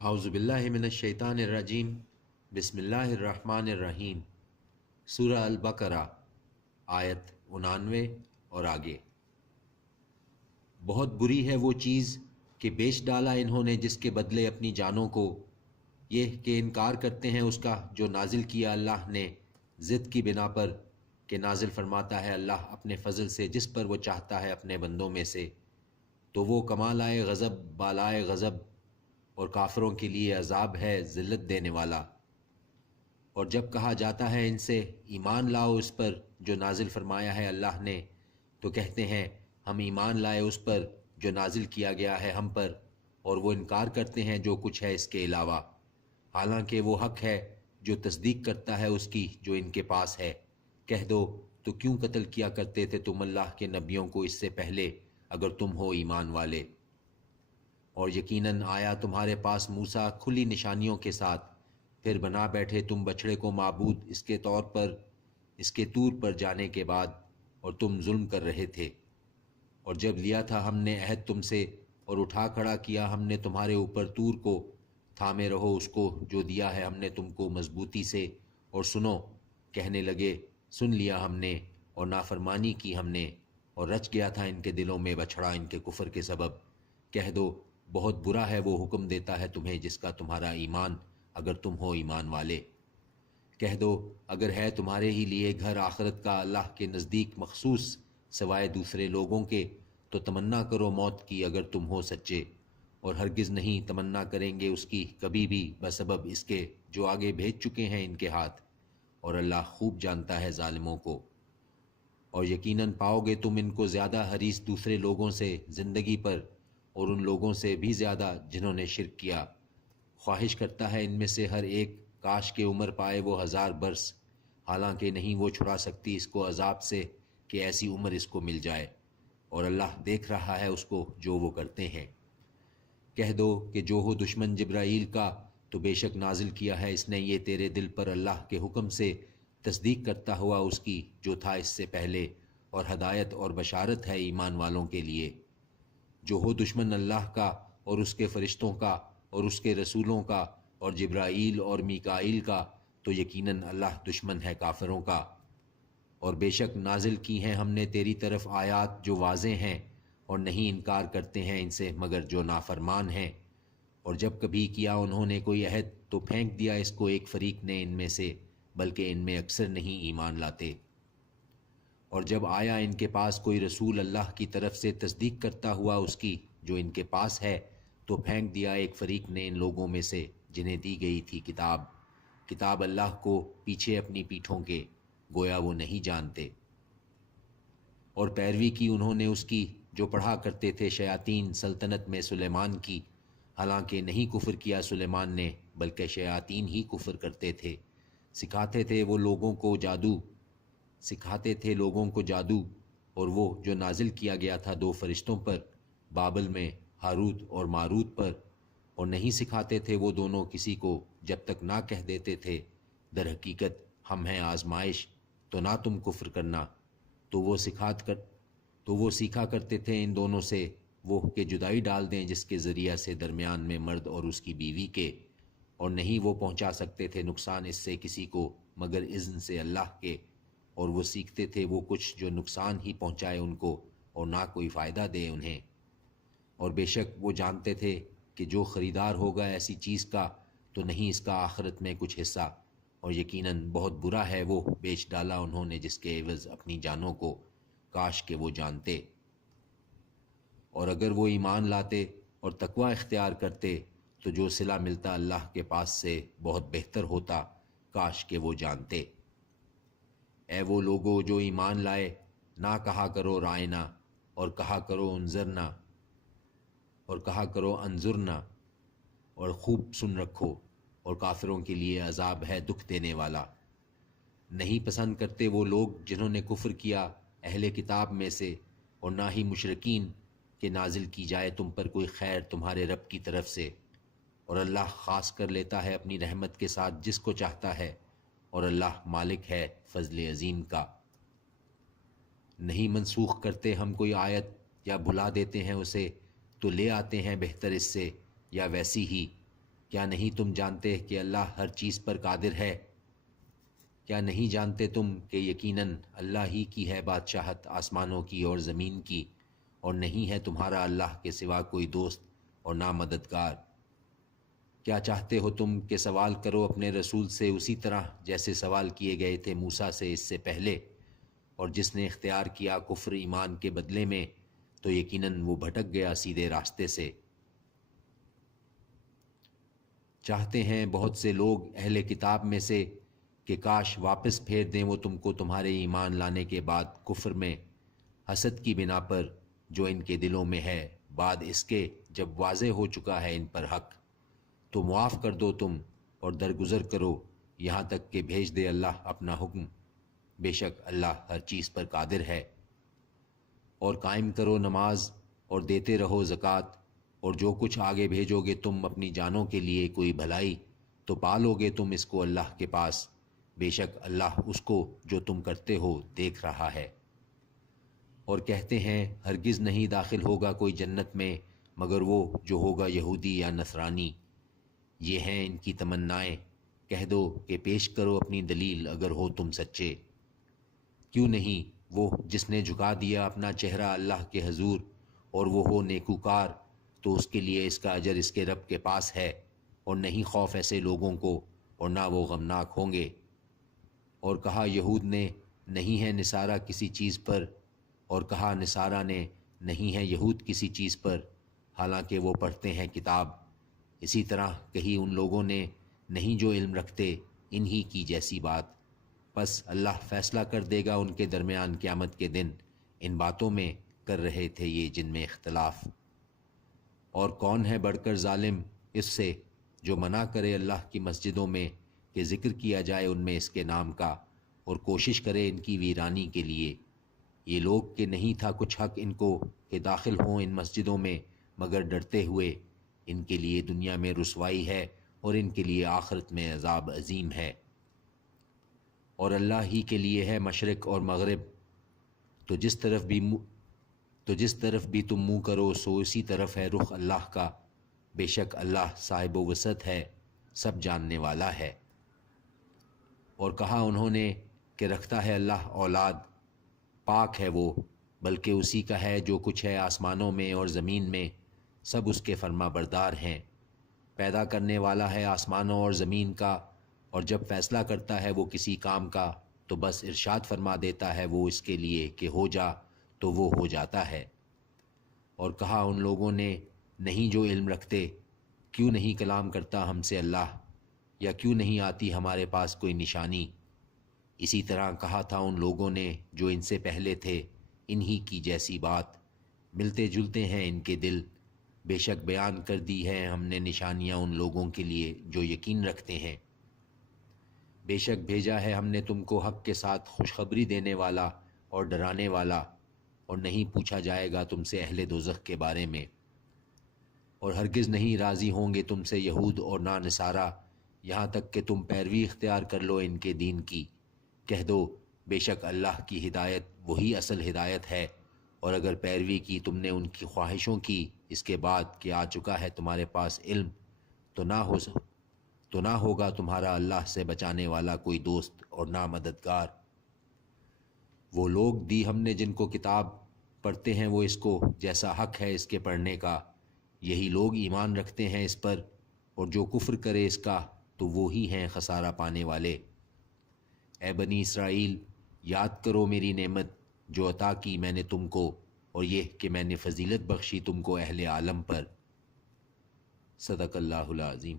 اعوذ باللہ من الشیطان الرجیم بسم اللہ الرحمن الرحیم۔ سورہ البقرہ آیت 99 اور آگے۔ بہت بری ہے وہ چیز کہ بیچ ڈالا انہوں نے جس کے بدلے اپنی جانوں کو، یہ کہ انکار کرتے ہیں اس کا جو نازل کیا اللہ نے ضد کی بنا پر کہ نازل فرماتا ہے اللہ اپنے فضل سے جس پر وہ چاہتا ہے اپنے بندوں میں سے، تو وہ کمال آئے غضب بالائے غضب، اور کافروں کے لیے عذاب ہے ذلت دینے والا۔ اور جب کہا جاتا ہے ان سے ایمان لاؤ اس پر جو نازل فرمایا ہے اللہ نے، تو کہتے ہیں ہم ایمان لائے اس پر جو نازل کیا گیا ہے ہم پر، اور وہ انکار کرتے ہیں جو کچھ ہے اس کے علاوہ، حالانکہ وہ حق ہے جو تصدیق کرتا ہے اس کی جو ان کے پاس ہے۔ کہہ دو تو کیوں قتل کیا کرتے تھے تم اللہ کے نبیوں کو اس سے پہلے اگر تم ہو ایمان والے؟ اور یقیناً آیا تمہارے پاس موسیٰ کھلی نشانیوں کے ساتھ، پھر بنا بیٹھے تم بچڑے کو معبود اس کے طور پر اس کے طور پر جانے کے بعد، اور تم ظلم کر رہے تھے۔ اور جب لیا تھا ہم نے عہد تم سے اور اٹھا کھڑا کیا ہم نے تمہارے اوپر طور کو، تھامے رہو اس کو جو دیا ہے ہم نے تم کو مضبوطی سے، اور سنو، کہنے لگے سن لیا ہم نے، اور نافرمانی کی ہم نے، اور رچ گیا تھا ان کے دلوں میں بچھڑا ان کے کفر کے سبب۔ کہہ دو بہت برا ہے وہ حکم دیتا ہے تمہیں جس کا تمہارا ایمان اگر تم ہو ایمان والے۔ کہہ دو اگر ہے تمہارے ہی لیے گھر آخرت کا اللہ کے نزدیک مخصوص سوائے دوسرے لوگوں کے، تو تمنا کرو موت کی اگر تم ہو سچے، اور ہرگز نہیں تمنا کریں گے اس کی کبھی بھی بسبب اس کے جو آگے بھیج چکے ہیں ان کے ہاتھ، اور اللہ خوب جانتا ہے ظالموں کو۔ اور یقیناً پاؤ گے تم ان کو زیادہ حریص دوسرے لوگوں سے زندگی پر، اور ان لوگوں سے بھی زیادہ جنہوں نے شرک کیا۔ خواہش کرتا ہے ان میں سے ہر ایک کاش کے عمر پائے وہ 1000 برس، حالانکہ نہیں وہ چھڑا سکتی اس کو عذاب سے کہ ایسی عمر اس کو مل جائے، اور اللہ دیکھ رہا ہے اس کو جو وہ کرتے ہیں۔ کہہ دو کہ جو ہو دشمن جبرائیل کا، تو بے شک نازل کیا ہے اس نے یہ تیرے دل پر اللہ کے حکم سے، تصدیق کرتا ہوا اس کی جو تھا اس سے پہلے، اور ہدایت اور بشارت ہے ایمان والوں کے لیے۔ جو ہو دشمن اللہ کا اور اس کے فرشتوں کا اور اس کے رسولوں کا اور جبرائیل اور میکائیل کا، تو یقیناً اللہ دشمن ہے کافروں کا۔ اور بے شک نازل کی ہیں ہم نے تیری طرف آیات جو واضح ہیں، اور نہیں انکار کرتے ہیں ان سے مگر جو نافرمان ہیں۔ اور جب کبھی کیا انہوں نے کوئی عہد تو پھینک دیا اس کو ایک فریق نے ان میں سے، بلکہ ان میں اکثر نہیں ایمان لاتے۔ اور جب آیا ان کے پاس کوئی رسول اللہ کی طرف سے تصدیق کرتا ہوا اس کی جو ان کے پاس ہے، تو پھینک دیا ایک فریق نے ان لوگوں میں سے جنہیں دی گئی تھی کتاب اللہ کو پیچھے اپنی پیٹھوں کے، گویا وہ نہیں جانتے۔ اور پیروی کی انہوں نے اس کی جو پڑھا کرتے تھے شیاطین سلطنت میں سلیمان کی، حالانکہ نہیں کفر کیا سلیمان نے بلکہ شیاطین ہی کفر کرتے تھے۔ سکھاتے تھے لوگوں کو جادو، اور وہ جو نازل کیا گیا تھا 2 فرشتوں پر بابل میں، ہاروت اور ماروت پر، اور نہیں سکھاتے تھے وہ دونوں کسی کو جب تک نہ کہہ دیتے تھے در حقیقت ہم ہیں آزمائش، تو نہ تم کفر کرنا۔ تو وہ سیکھا کرتے تھے ان دونوں سے وہ کہ جدائی ڈال دیں جس کے ذریعہ سے درمیان میں مرد اور اس کی بیوی کے، اور نہیں وہ پہنچا سکتے تھے نقصان اس سے کسی کو مگر اذن سے اللہ کے، اور وہ سیکھتے تھے وہ کچھ جو نقصان ہی پہنچائے ان کو اور نہ کوئی فائدہ دے انہیں۔ اور بے شک وہ جانتے تھے کہ جو خریدار ہوگا ایسی چیز کا تو نہیں اس کا آخرت میں کچھ حصہ، اور یقیناً بہت برا ہے وہ بیچ ڈالا انہوں نے جس کے عوض اپنی جانوں کو، کاش کہ وہ جانتے۔ اور اگر وہ ایمان لاتے اور تقوی اختیار کرتے تو جو صلہ ملتا اللہ کے پاس سے بہت بہتر ہوتا، کاش کہ وہ جانتے۔ اے وہ لوگو جو ایمان لائے، نہ کہا کرو رائنا، اور کہا کرو انظرنا، اور کہا کرو انظرنا، اور خوب سن رکھو، اور کافروں کے لیے عذاب ہے دکھ دینے والا۔ نہیں پسند کرتے وہ لوگ جنہوں نے کفر کیا اہل کتاب میں سے، اور نہ ہی مشرکین کہ نازل کی جائے تم پر کوئی خیر تمہارے رب کی طرف سے، اور اللہ خاص کر لیتا ہے اپنی رحمت کے ساتھ جس کو چاہتا ہے، اور اللہ مالک ہے فضل عظیم کا۔ نہیں منسوخ کرتے ہم کوئی آیت یا بھلا دیتے ہیں اسے تو لے آتے ہیں بہتر اس سے یا ویسی ہی، کیا نہیں تم جانتے کہ اللہ ہر چیز پر قادر ہے؟ کیا نہیں جانتے تم کہ یقیناً اللہ ہی کی ہے بادشاہت آسمانوں کی اور زمین کی، اور نہیں ہے تمہارا اللہ کے سوا کوئی دوست اور نہ مددگار؟ کیا چاہتے ہو تم کہ سوال کرو اپنے رسول سے اسی طرح جیسے سوال کیے گئے تھے موسیٰ سے اس سے پہلے، اور جس نے اختیار کیا کفر ایمان کے بدلے میں تو یقیناً وہ بھٹک گیا سیدھے راستے سے۔ چاہتے ہیں بہت سے لوگ اہل کتاب میں سے کہ کاش واپس پھیر دیں وہ تم کو تمہارے ایمان لانے کے بعد کفر میں، حسد کی بنا پر جو ان کے دلوں میں ہے، بعد اس کے جب واضح ہو چکا ہے ان پر حق۔ تو معاف کر دو تم اور درگزر کرو یہاں تک کہ بھیج دے اللہ اپنا حکم، بے شک اللہ ہر چیز پر قادر ہے۔ اور قائم کرو نماز اور دیتے رہو زکوٰۃ، اور جو کچھ آگے بھیجو گے تم اپنی جانوں کے لیے کوئی بھلائی تو پالو گے تم اس کو اللہ کے پاس، بے شک اللہ اس کو جو تم کرتے ہو دیکھ رہا ہے۔ اور کہتے ہیں ہرگز نہیں داخل ہوگا کوئی جنت میں مگر وہ جو ہوگا یہودی یا نصرانی، یہ ہیں ان کی تمنائیں، کہہ دو کہ پیش کرو اپنی دلیل اگر ہو تم سچے۔ کیوں نہیں وہ جس نے جھکا دیا اپنا چہرہ اللہ کے حضور اور وہ ہو نیکوکار، تو اس کے لیے اس کا اجر اس کے رب کے پاس ہے، اور نہیں خوف ایسے لوگوں کو اور نہ وہ غمناک ہوں گے۔ اور کہا یہود نے نہیں ہے نصارہ کسی چیز پر، اور کہا نصارہ نے نہیں ہے یہود کسی چیز پر، حالانکہ وہ پڑھتے ہیں کتاب۔ اسی طرح کہی ان لوگوں نے نہیں جو علم رکھتے انہی کی جیسی بات، پس اللہ فیصلہ کر دے گا ان کے درمیان قیامت کے دن، ان باتوں میں کر رہے تھے یہ جن میں اختلاف۔ اور کون ہے بڑھ کر ظالم اس سے جو منع کرے اللہ کی مسجدوں میں کہ ذکر کیا جائے ان میں اس کے نام کا، اور کوشش کرے ان کی ویرانی کے لیے۔ یہ لوگ کہ نہیں تھا کچھ حق ان کو کہ داخل ہوں ان مسجدوں میں مگر ڈرتے ہوئے، ان کے لیے دنیا میں رسوائی ہے اور ان کے لیے آخرت میں عذاب عظیم ہے۔ اور اللہ ہی کے لیے ہے مشرق اور مغرب، تو جس طرف بھی تم منہ کرو سو اسی طرف ہے رخ اللہ کا، بے شک اللہ صاحب و وسعت ہے، سب جاننے والا ہے۔ اور کہا انہوں نے کہ رکھتا ہے اللہ اولاد، پاک ہے وہ، بلکہ اسی کا ہے جو کچھ ہے آسمانوں میں اور زمین میں، سب اس کے فرما بردار ہیں۔ پیدا کرنے والا ہے آسمانوں اور زمین کا، اور جب فیصلہ کرتا ہے وہ کسی کام کا تو بس ارشاد فرما دیتا ہے وہ اس کے لیے کہ ہو جا تو وہ ہو جاتا ہے۔ اور کہا ان لوگوں نے نہیں جو علم رکھتے، کیوں نہیں کلام کرتا ہم سے اللہ، یا کیوں نہیں آتی ہمارے پاس کوئی نشانی؟ اسی طرح کہا تھا ان لوگوں نے جو ان سے پہلے تھے انہی کی جیسی بات، ملتے جلتے ہیں ان کے دل، بے شک بیان کر دی ہے ہم نے نشانیاں ان لوگوں کے لیے جو یقین رکھتے ہیں۔ بے شک بھیجا ہے ہم نے تم کو حق کے ساتھ خوشخبری دینے والا اور ڈرانے والا، اور نہیں پوچھا جائے گا تم سے اہل دوزخ کے بارے میں۔ اور ہرگز نہیں راضی ہوں گے تم سے یہود اور نہ نصارہ یہاں تک کہ تم پیروی اختیار کر لو ان کے دین کی، کہہ دو بے شک اللہ کی ہدایت وہی اصل ہدایت ہے، اور اگر پیروی کی تم نے ان کی خواہشوں کی اس کے بعد کہ آ چکا ہے تمہارے پاس علم، تو نہ ہوگا تمہارا اللہ سے بچانے والا کوئی دوست اور نہ مددگار۔ وہ لوگ دی ہم نے جن کو کتاب پڑھتے ہیں وہ اس کو جیسا حق ہے اس کے پڑھنے کا، یہی لوگ ایمان رکھتے ہیں اس پر، اور جو کفر کرے اس کا تو وہی ہیں خسارہ پانے والے۔ اے بنی اسرائیل، یاد کرو میری نعمت جو عطا کی میں نے تم کو، اور یہ کہ میں نے فضیلت بخشی تم کو اہل عالم پر۔ صدق اللہ العظیم۔